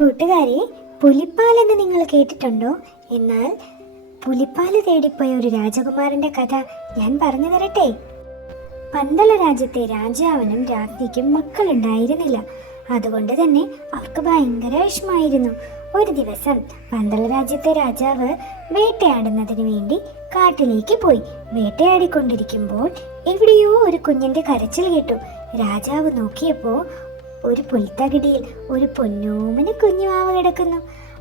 കൂട്ടുകാരെ പുലിപ്പാൽ എന്ന് നിങ്ങൾ കേട്ടിട്ടുണ്ടോ? എന്നാൽ പുലിപ്പാൽ തേടിപ്പോയ ഒരു രാജകുമാരന്റെ കഥ ഞാൻ പറഞ്ഞു തരട്ടെ. പന്തള രാജ്യത്തെ രാജാവിനും രാജ്ഞിക്കും മക്കളുണ്ടായിരുന്നില്ല. അതുകൊണ്ട് തന്നെ അവർക്ക് ഭയങ്കര വിഷമായിരുന്നു ഒരു ദിവസം പന്തള രാജ്യത്തെ രാജാവ് വേട്ടയാടുന്നതിന് വേണ്ടി കാട്ടിലേക്ക് പോയി. വേട്ടയാടിക്കൊണ്ടിരിക്കുമ്പോൾ എവിടെയോ ഒരു കുഞ്ഞിന്റെ കരച്ചിൽ കേട്ടു. രാജാവ് നോക്കിയപ്പോ ഒരു പുൽത്തകിടിയിൽ ഒരു പൊന്നോമന കുഞ്ഞുമാവ് കിടക്കുന്നു.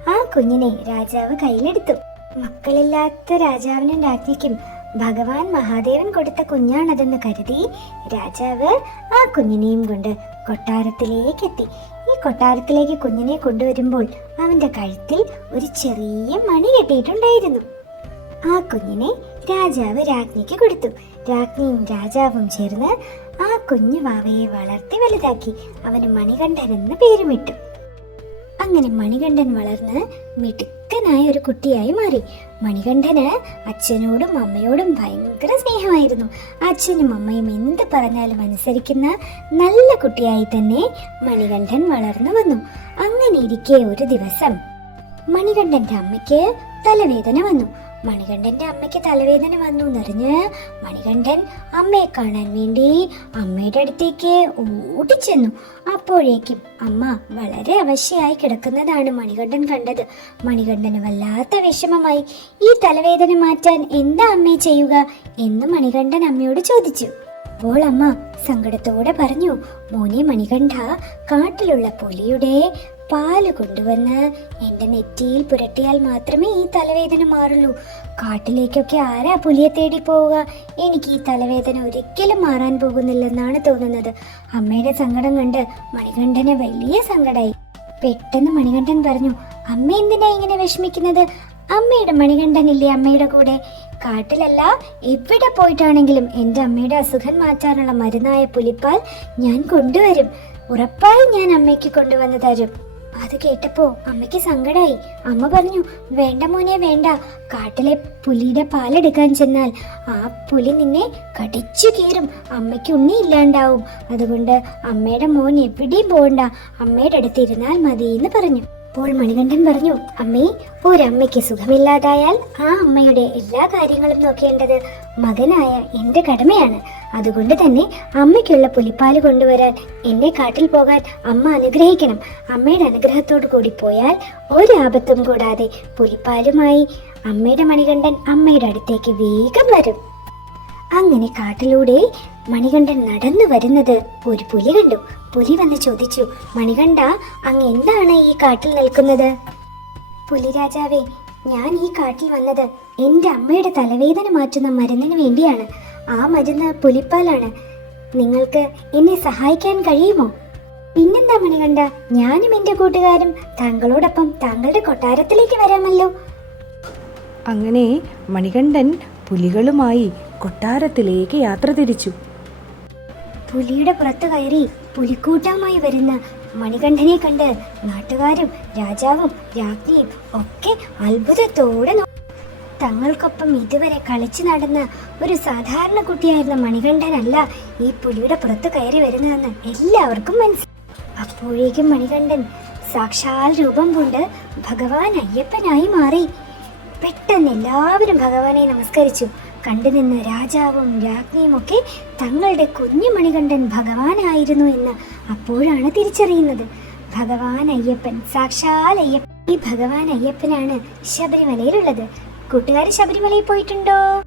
ആ കുഞ്ഞിനെ രാജാവ് കയ്യിലെടുത്തു. മക്കളില്ലാത്ത രാജാവിനും രാജ്ഞിക്കും ഭഗവാൻ മഹാദേവൻ കൊടുത്ത കുഞ്ഞാണതെന്ന് കരുതി രാജാവ് ആ കുഞ്ഞിനെയും കൊണ്ട് കൊട്ടാരത്തിലേക്ക് എത്തി ഈ കൊട്ടാരത്തിലേക്ക് കുഞ്ഞിനെ കൊണ്ടുവരുമ്പോൾ അവന്റെ കഴുത്തിൽ ഒരു ചെറിയ മണി കെട്ടിയിട്ടുണ്ടായിരുന്നു. ആ കുഞ്ഞിനെ രാജാവ് രാജ്ഞിക്ക് കൊടുത്തു. രാജ്ഞിയും രാജാവും ചേർന്ന് കുഞ്ഞു വാവയെ വളർത്തി വലുതാക്കി അവന് മണികണ്ഠൻ എന്ന് പേരുമിട്ടു. അങ്ങനെ മണികണ്ഠൻ വളർന്ന് മിടുക്കനായ ഒരു കുട്ടിയായി മാറി. മണികണ്ഠന് അച്ഛനോടും അമ്മയോടും ഭയങ്കര സ്നേഹമായിരുന്നു. അച്ഛനും അമ്മയും എന്ത് പറഞ്ഞാലും അനുസരിക്കുന്ന നല്ല കുട്ടിയായി തന്നെ മണികണ്ഠൻ വളർന്നു വന്നു. അങ്ങനെ ഇരിക്കെ ഒരു ദിവസം മണികണ്ഠന്റെ അമ്മയ്ക്ക് തലവേദന വന്നു. മണികണ്ഠന്റെ അമ്മയ്ക്ക് തലവേദന വന്നു എന്നറിഞ്ഞ് മണികണ്ഠൻ അമ്മയെ കാണാൻ വേണ്ടി അമ്മയുടെ അടുത്തേക്ക് ഓടിച്ചെന്നു. അപ്പോഴേക്കും അമ്മ വളരെ അവശയായി കിടക്കുന്നതാണ് മണികണ്ഠൻ കണ്ടത്. മണികണ്ഠന് വല്ലാത്ത വിഷമമായി ഈ തലവേദന മാറ്റാൻ എന്താ അമ്മേ ചെയ്യുക? എന്ന് മണികണ്ഠൻ അമ്മയോട് ചോദിച്ചു. അപ്പോൾ അമ്മ സങ്കടത്തോടെ പറഞ്ഞു മോനെ മണികണ്ഠ കാട്ടിലുള്ള പുലിയുടെ പാൽ കൊണ്ടുവന്ന് എന്റെ നെറ്റിയിൽ പുരട്ടിയാൽ മാത്രമേ ഈ തലവേദന മാറുള്ളൂ. കാട്ടിലേക്കൊക്കെ ആരാ പുലിയെ തേടി പോവുക? എനിക്ക് ഈ തലവേദന ഒരിക്കലും മാറാൻ പോകുന്നില്ലെന്നാണ് തോന്നുന്നത്. അമ്മയുടെ സങ്കടം കണ്ട് മണികണ്ഠന് വലിയ സങ്കടമായി പെട്ടെന്ന് മണികണ്ഠൻ പറഞ്ഞു അമ്മ എന്തിനാ ഇങ്ങനെ വിഷമിക്കുന്നത്? അമ്മയുടെ മണികണ്ഠനില്ലേ അമ്മയുടെ കൂടെ? കാട്ടിലല്ല എവിടെ പോയിട്ടാണെങ്കിലും എന്റെ അമ്മയുടെ അസുഖം മാറ്റാനുള്ള മരുന്നായ പുലിപ്പാൽ ഞാൻ കൊണ്ടുവരും. ഉറപ്പായും ഞാൻ അമ്മയ്ക്ക് കൊണ്ടുവന്ന് തരും. അത് കേട്ടപ്പോ അമ്മയ്ക്ക് സങ്കടമായി അമ്മ പറഞ്ഞു വേണ്ട മോനെ വേണ്ട. കാട്ടിലെ പുലിയുടെ പാലെടുക്കാൻ ചെന്നാൽ ആ പുലി നിന്നെ കടിച്ചു കീറും. അമ്മയ്ക്ക് ഉണ്ണി ഇല്ലാണ്ടാവും. അതുകൊണ്ട് അമ്മയുടെ മോൻ എവിടെയും പോകണ്ട അമ്മയുടെ അടുത്ത് ഇരുന്നാൽ മതി എന്ന് പറഞ്ഞു. അപ്പോൾ മണികണ്ഠൻ പറഞ്ഞു അമ്മേ ഒരമ്മയ്ക്ക് സുഖമില്ലാതായാൽ ആ അമ്മയുടെ എല്ലാ കാര്യങ്ങളും നോക്കേണ്ടത് മകനായ എന്റെ കടമയാണ്. അതുകൊണ്ട് തന്നെ അമ്മയ്ക്കുള്ള പുലിപ്പാൽ കൊണ്ടുവരാൻ എന്നെ കാട്ടിൽ പോകാൻ അമ്മ അനുഗ്രഹിക്കണം. അമ്മയുടെ അനുഗ്രഹത്തോടു കൂടി പോയാൽ ഒരു ആപത്തും കൂടാതെ പുലിപ്പാലുമായി അമ്മയുടെ മണികണ്ഠൻ അമ്മയുടെ അടുത്തേക്ക് വേഗം വരും. അങ്ങനെ കാട്ടിലൂടെ മണികണ്ഠൻ നടന്നു വരുന്നത് ഒരു പുലി കണ്ടു. പുലി വന്ന് ചോദിച്ചു മണികണ്ഠ അങ്ങ് എന്താണ് ഈ കാട്ടിൽ നിൽക്കുന്നത്? പുലിരാജാവേ ഞാൻ ഈ കാട്ടിൽ വന്നത് എന്റെ അമ്മയുടെ തലവേദന മാറ്റുന്ന മരുന്നിന് വേണ്ടിയാണ്. ആ മരുന്ന് പുലിപ്പാലാണ്. നിങ്ങൾക്ക് എന്നെ സഹായിക്കാൻ കഴിയുമോ? പിന്നെന്താ മണികണ്ഠ ഞാനും എന്റെ കൂട്ടുകാരും താങ്കളോടൊപ്പം താങ്കളുടെ കൊട്ടാരത്തിലേക്ക് വരാമല്ലോ. അങ്ങനെ മണികണ്ഠൻ പുലികളുമായി കൊട്ടാരത്തിലേക്ക് യാത്ര തിരിച്ചു. പുലിയുടെ പുറത്തു കയറി പുലിക്കൂട്ടമായി വരുന്ന മണികണ്ഠനെ കണ്ട് നാട്ടുകാരും രാജാവും രാജ്ഞിയും ഒക്കെ അത്ഭുതത്തോടെ തങ്ങൾക്കൊപ്പം ഇതുവരെ കളിച്ചു നടന്ന ഒരു സാധാരണ കുട്ടിയായിരുന്ന മണികണ്ഠനല്ല ഈ പുലിയുടെ പുറത്തു കയറി വരുന്നതെന്ന് എല്ലാവർക്കും മനസ്സിലായി അപ്പോഴേക്കും മണികണ്ഠൻ സാക്ഷാൽ രൂപം കൊണ്ട് ഭഗവാൻ അയ്യപ്പനായി മാറി. പെട്ടെന്ന് എല്ലാവരും ഭഗവാനെ നമസ്കരിച്ചു. കണ്ടുനിന്ന രാജാവും രാജ്ഞിയും ഒക്കെ തങ്ങളുടെ കുഞ്ഞു മണികണ്ഠൻ ഭഗവാനായിരുന്നു എന്ന് അപ്പോഴാണ് തിരിച്ചറിയുന്നത്. ഭഗവാൻ അയ്യപ്പൻ സാക്ഷാൽ അയ്യപ്പൻ. ഈ ഭഗവാൻ അയ്യപ്പനാണ് ശബരിമലയിലുള്ളത്. കൂട്ടുകാർ ശബരിമലയിൽ പോയിട്ടുണ്ടോ?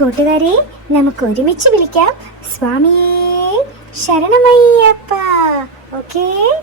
കൂട്ടുകാരെ നമുക്ക് ഒരുമിച്ച് വിളിക്കാം. സ്വാമിയേ ശരണമയ്യപ്പ. ഓക്കേ?